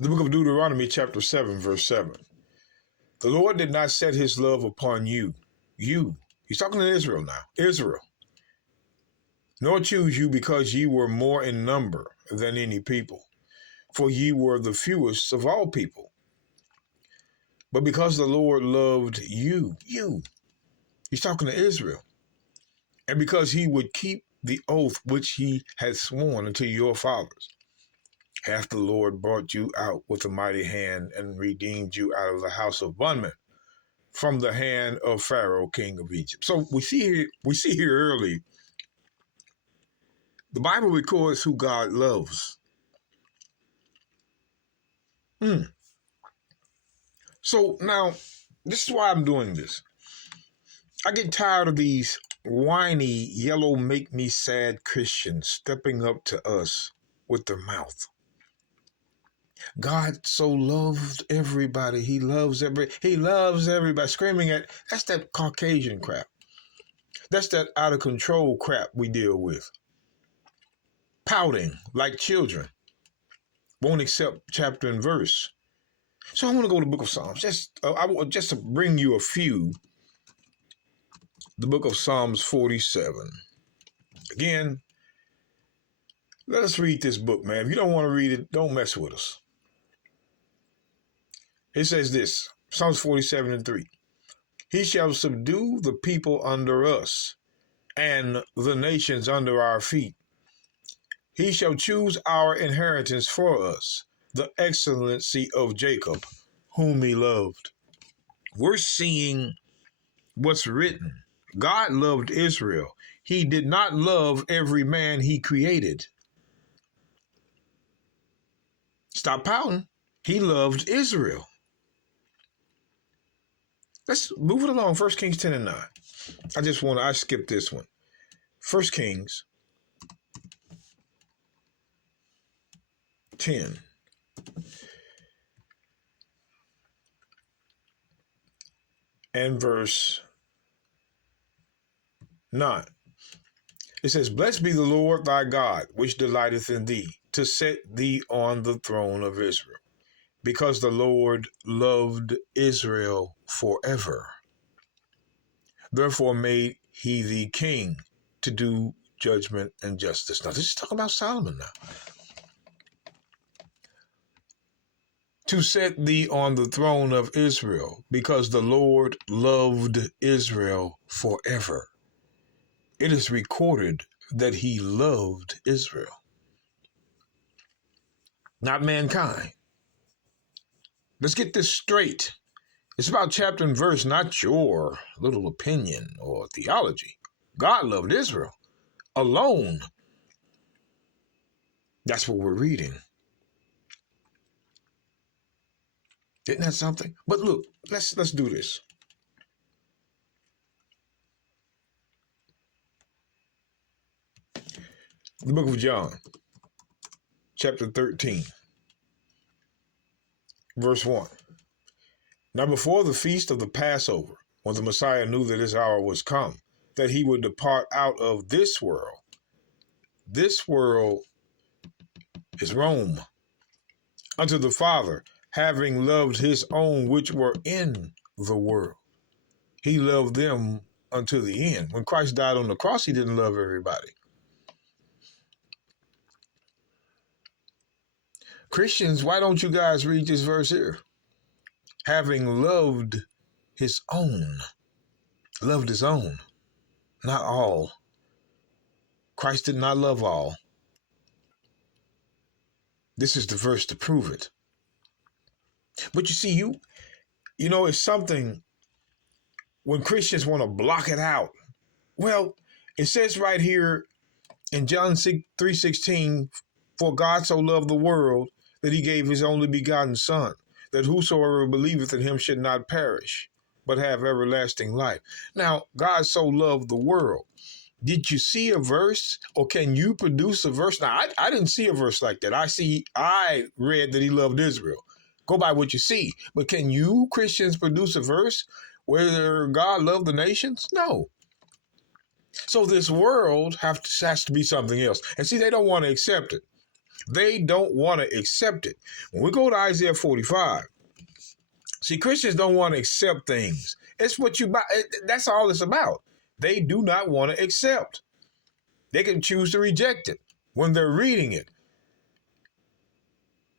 The book of Deuteronomy, chapter 7, verse 7. The Lord did not set his love upon you. He's talking to Israel now. Israel. Nor choose you because ye were more in number than any people, for ye were the fewest of all people. But because the Lord loved you. He's talking to Israel. And because he would keep the oath which he had sworn unto your fathers, hath the Lord brought you out with a mighty hand and redeemed you out of the house of bondmen, from the hand of Pharaoh, king of Egypt. So we see here early, the Bible records who God loves. So now, this is why I'm doing this. I get tired of these whiny, yellow, make me sad Christians stepping up to us with their mouth. God so loved everybody. He loves everybody. Screaming at, that's that Caucasian crap. That's that out of control crap we deal with. Pouting like children. Won't accept chapter and verse. So I want to go to the book of Psalms. Just to bring you a few. The book of Psalms 47. Again, let us read this book, man. If you don't want to read it, don't mess with us. It says this, Psalms 47 and 3. He shall subdue the people under us, and the nations under our feet. He shall choose our inheritance for us, the excellency of Jacob, whom he loved. We're seeing what's written. God loved Israel. He did not love every man he created. Stop pouting. He loved Israel. Let's move it along. 1 Kings 10 and 9. I skipped this one. 1 Kings 10. And verse 9. It says, Blessed be the Lord thy God, which delighteth in thee, to set thee on the throne of Israel, because the Lord loved Israel forever. Therefore made he thee king to do judgment and justice. Now, this is talking about Solomon now. To set thee on the throne of Israel, because the Lord loved Israel forever. It is recorded that he loved Israel, not mankind. Let's get this straight. It's about chapter and verse, not your little opinion or theology. God loved Israel alone. That's what we're reading. Isn't that something? But look, let's do this. The book of John, chapter 13, verse 1. Now before the feast of the Passover, when the Messiah knew that his hour was come, that he would depart out of this world. This world is Rome. Unto the Father, having loved his own which were in the world. He loved them unto the end. When Christ died on the cross, he didn't love everybody. Christians, why don't you guys read this verse here? Having loved his own. Loved his own. Not all. Christ did not love all. This is the verse to prove it. But you see, you know, it's something when Christians want to block it out. Well, it says right here in John 3:16, for God so loved the world that he gave his only begotten Son, that whosoever believeth in him should not perish, but have everlasting life. Now, God so loved the world. Did you see a verse, or can you produce a verse? Now, I didn't see a verse like that. I read that he loved Israel. Go by what you see. But can you Christians produce a verse where God loved the nations? No. So this world has to be something else. And see, they don't want to accept it. They don't want to accept it. When we go to Isaiah 45, see, Christians don't want to accept things. It's what you buy. That's all it's about. They do not want to accept. They can choose to reject it when they're reading it.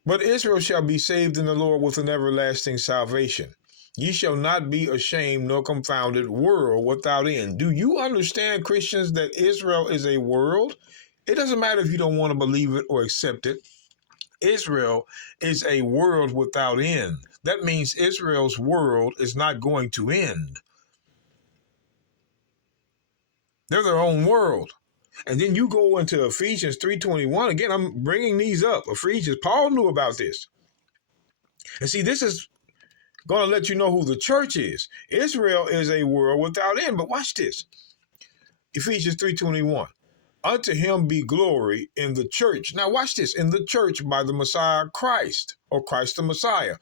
But Israel shall be saved in the Lord with an everlasting salvation. Ye shall not be ashamed nor confounded, world without end. Do you understand, Christians, that Israel is a world? It doesn't matter if you don't want to believe it or accept it. Israel is a world without end. That means Israel's world is not going to end. They're their own world. And then you go into Ephesians 3:21. Again, I'm bringing these up. Ephesians, Paul knew about this. And see, this is going to let you know who the church is. Israel is a world without end. But watch this. Ephesians 3:21. Unto him be glory in the church. Now watch this. In the church by the Messiah Christ, or Christ the Messiah,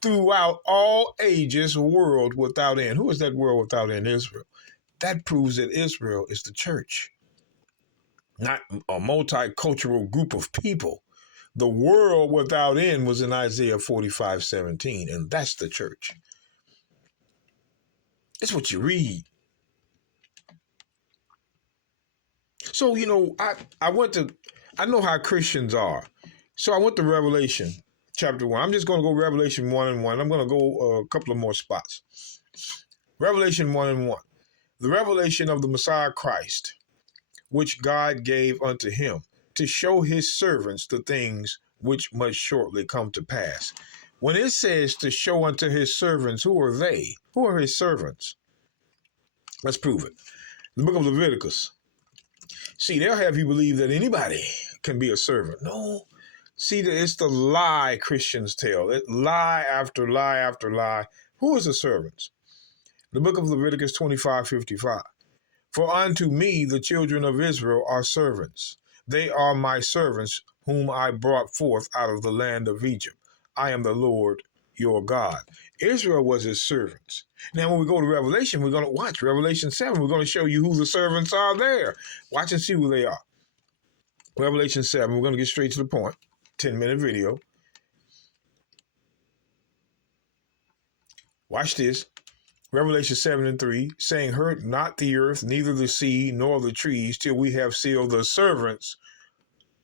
throughout all ages, world without end. Who is that world without end? Israel. That proves that Israel is the church, not a multicultural group of people. The world without end was in Isaiah 45:17, and that's the church. It's what you read. So, I know how Christians are. So I went to Revelation chapter 1. I'm just going to go Revelation 1 and 1. I'm going to go a couple of more spots. Revelation 1 and 1. The revelation of the Messiah Christ, which God gave unto him to show his servants the things which must shortly come to pass. When it says to show unto his servants, who are they? Who are his servants? Let's prove it. The book of Leviticus. See, they'll have you believe that anybody can be a servant. No. See, it's the lie Christians tell. Lie after lie after lie. Who is the servants? The book of Leviticus 25:55. For unto me the children of Israel are servants. They are my servants, whom I brought forth out of the land of Egypt. I am the Lord your God. Israel was his servants. Now, when we go to Revelation, we're going to watch Revelation 7. We're going to show you who the servants are there. Watch and see who they are. Revelation 7. We're going to get straight to the point. 10-minute video. Watch this. Revelation 7:3, saying, hurt not the earth, neither the sea, nor the trees, till we have sealed the servants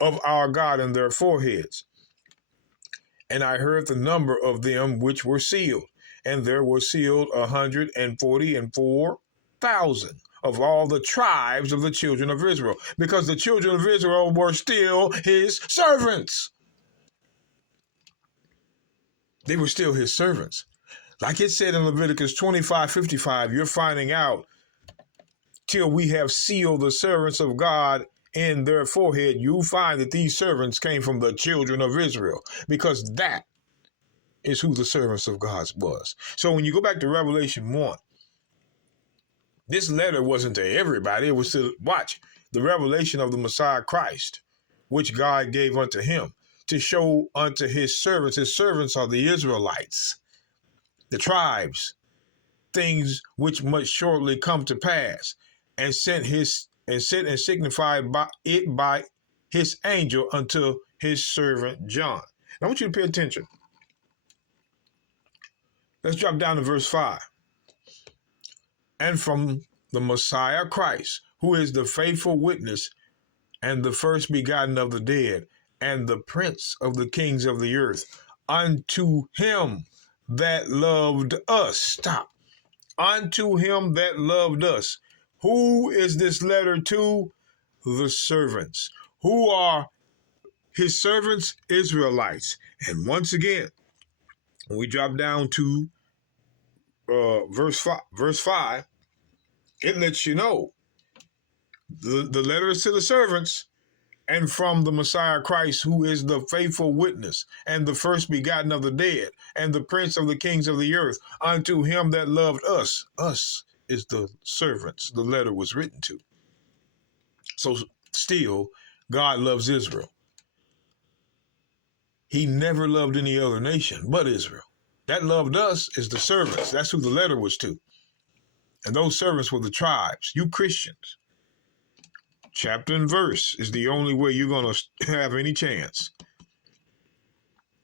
of our God in their foreheads. And I heard the number of them which were sealed, and there were sealed 144,000 of all the tribes of the children of Israel, because the children of Israel were still his servants. They were still his servants. Like it said in Leviticus 25:55, you're finding out till we have sealed the servants of God in their forehead. You find that these servants came from the children of Israel, because that is who the servants of God was. So when you go back to Revelation 1, this letter wasn't to everybody. It was to, watch, the revelation of the Messiah Christ, which God gave unto him to show unto his servants. His servants are the Israelites, the tribes, things which must shortly come to pass, and sent and signified by his angel unto his servant John. Now, I want you to pay attention. Let's drop down to verse 5. And from the Messiah Christ, who is the faithful witness and the first begotten of the dead, and the prince of the kings of the earth, unto him that loved us. Stop. Unto him that loved us. Who is this letter to? The servants. Who are his servants? Israelites. And once again, when we drop down to verse 5, it lets you know the letter is to the servants, and from the Messiah Christ, who is the faithful witness and the first begotten of the dead and the prince of the kings of the earth, unto him that loved us. Us is the servants the letter was written to. So still, God loves Israel. He never loved any other nation but Israel. That loved us is the servants. That's who the letter was to. And those servants were the tribes. You Christians, chapter and verse is the only way you're going to have any chance.